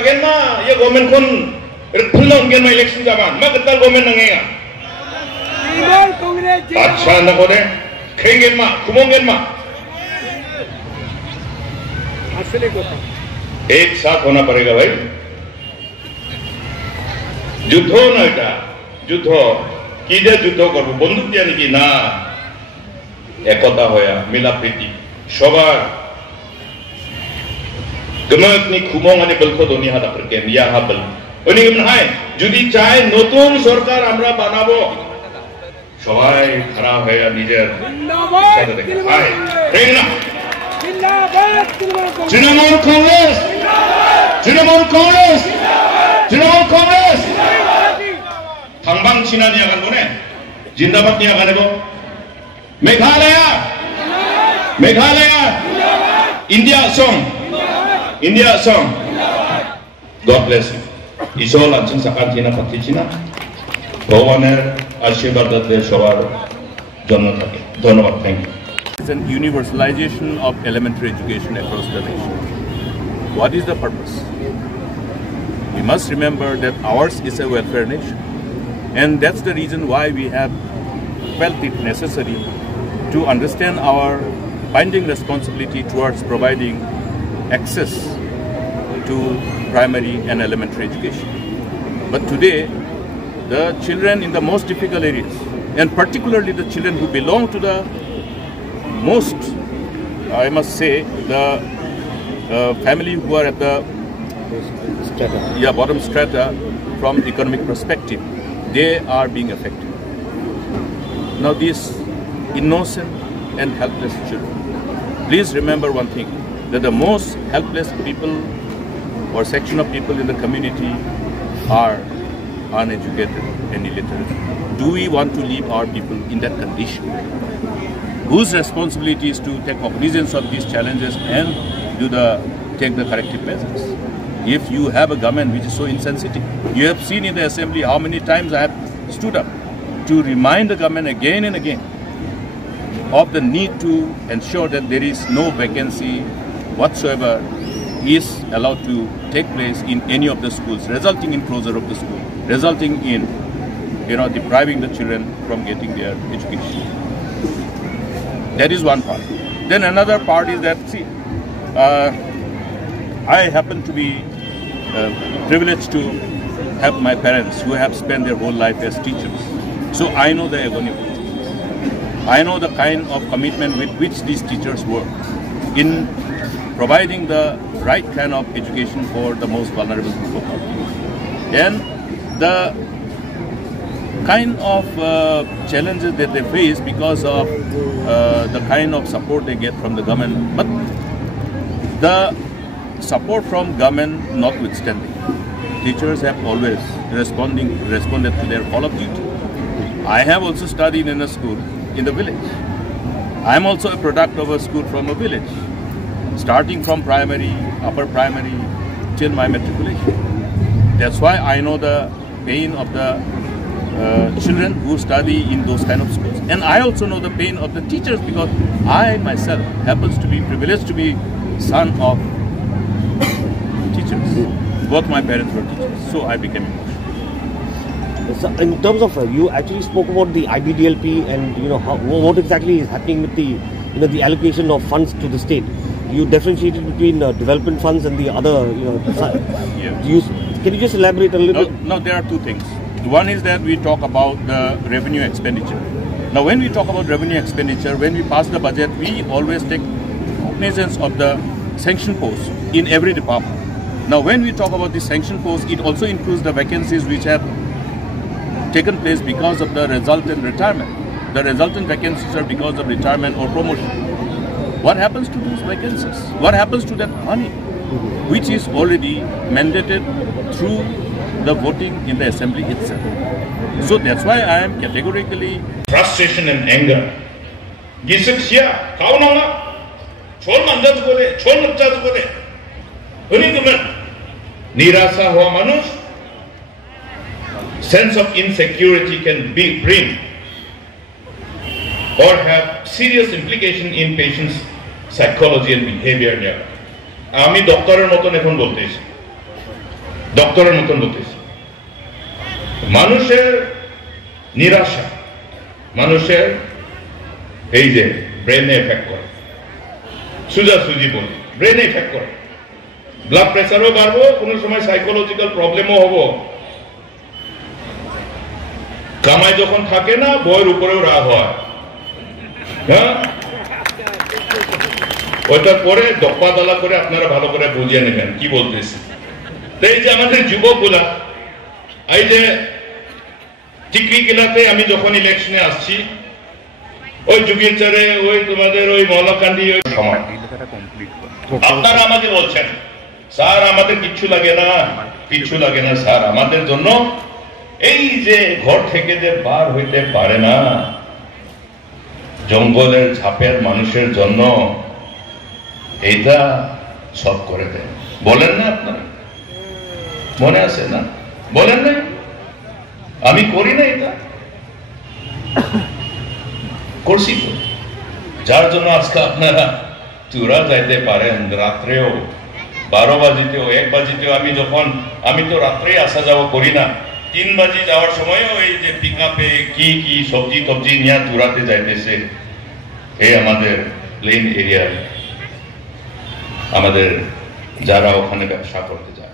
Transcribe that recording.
again na ye government kon phulong gen ma election jaban ma katal government nangenga अच्छा न करे krengen ma kumongen ma एक साथ होना पड़ेगा भाई युद्ध ना এটা যুদ্ধ কি যে যুদ্ধ করব বন্দুক দিয়ে নাকি না একতা হয়া মিলাপ্রীতি সবার গমকনি খুমংআনি বলখো দনি হাদা করকে ইয়া হাবল উনি কেমন হয় যদি চায় নতুন সরকার আমরা বানাবো সবাই খারাপ হয়ে নিজের সাথে দেখে হাই রেংনা জিন্দাবাদ তৃণমূল কংগ্রেস তৃণমূল কংগ্রেস তৃণমূল কংগ্রেস থাংবাং চিনা নিয়া গান বনে জিন্দাবাদ নিয়া গানেব Meghalaya India song God bless you ইসল আনসিং সাকান চিনা পাতি চিনা ভগবানের আশীর্বাদ দিয়ে সবার জন্য থাকে ধন্যবাদ thank you It's an universalization of elementary education across the nation. What is the purpose? We must remember that ours is a welfare nation, and that's the reason why we have felt it necessary to understand our binding responsibility towards providing access to primary and elementary education. But today, the children in the most difficult areas, and particularly the children who belong to the most, I must say, the family who are at the bottom strata from economic perspective, they are being affected. Now these innocent and helpless children, please remember one thing, that the most helpless people or section of people in the community are uneducated and illiterate. Do we want to leave our people in that condition? Whose responsibility is to take cognizance of these challenges and take the corrective measures? If you have a government which is so insensitive, you have seen in the assembly how many times I have stood up to remind the government again and again of the need to ensure that there is no vacancy whatsoever is allowed to take place in any of the schools, resulting in closure of the school, resulting in depriving the children from getting their education. That is one part. Then another part is that, see, I happen to be privileged to have my parents who have spent their whole life as teachers. So I know the agony of teachers. I know the kind of commitment with which these teachers work in providing the right kind of education for the most vulnerable group of our people. And the kind of challenges that they face because of the kind of support they get from the government. But the support from government notwithstanding, teachers have always responded to their call of duty. I have also studied in a school in the village. I am also a product of a school from a village, starting from primary, upper primary, till my matriculation. That's why I know the pain of the children who study in those kind of schools. And I also know the pain of the teachers because I myself happens to be privileged to be son of teachers. Both my parents were teachers, so I became emotional. So in terms of you actually spoke about the IBDLP and what exactly is happening with the the allocation of funds to the state. You differentiated between development funds and the other Yes. Can you just elaborate a little bit? No, there are two things. One is that we talk about the revenue expenditure. Now when we talk about revenue expenditure, when we pass the budget, we always take cognizance of the sanction posts in every department. Now when we talk about the sanction posts, it also includes the vacancies which have taken place because of the resultant retirement. The resultant vacancies are because of retirement or promotion. What happens to those vacancies? What happens to that money, which is already mandated through the voting in the assembly itself? So that's why I am categorically frustration and anger. Gisaksia, kaunanga, chol manjat kore, chol manjat kore. Huni kuman, nirasa hua manush, sense of insecurity can bring or have serious implication in patients' psychology and behavior. আমি ডক্টরের মতন এখন বলতেছি ডক্টরের মতন বলতেছি। মানুষের নিরাশা মানুষের এই যে ব্রেনে এফেক্ট করে, সুজাসুজি বলি ব্রেনে এফেক্ট করে, ব্লাড প্রেসারও বাড়বো, কোনো সময় সাইকোলজিক্যাল প্রবলেমও হবো। কামাই যখন থাকে না বইয়ের উপরেও রাগ হয়, হ্যাঁ, ওইটার পরে দপ্পা দলা করে আপনারা ভালো করে বুঝিয়ে নেবেন কি বলতেছি। তো এই যে আমাদের যুবক গুলা, এই যে টিকরি কিলাতে আমি যখন ইলেকশনে আসছি, ওই যুগের চারে ওই তোমাদের ওই মৌলাকান্দি ওই সময় আপনারা আমাকে বলছেন স্যার আমাদের কিচ্ছু লাগে না, কিচ্ছু লাগে না স্যার, আমাদের জন্য এই যে ঘর থেকে যে বার হইতে পারে না, জঙ্গলের ঝাপের মানুষের জন্য এইটা সব করে দেন। বলেন না আপনারা, মনে আছে না? বলেন নাই? আমি করি না, এটা করছি তো, যার জন্য আজকে আপনারা চূড়া যাইতে পারেন রাত্রেও, 12 বাজিতেও 1 বাজিতেও। আমি তো রাত্রে আসা যাওয়া করি না, 3 বাজি যাওয়ার সময়ও এই যে পিক আপে কি কি সবজি টবজি নিয়ে চূড়াতে যাইতেছে। এই আমাদের প্লেন এরিয়ায় আমাদের যারা ওখানে ব্যবসা করতে যায়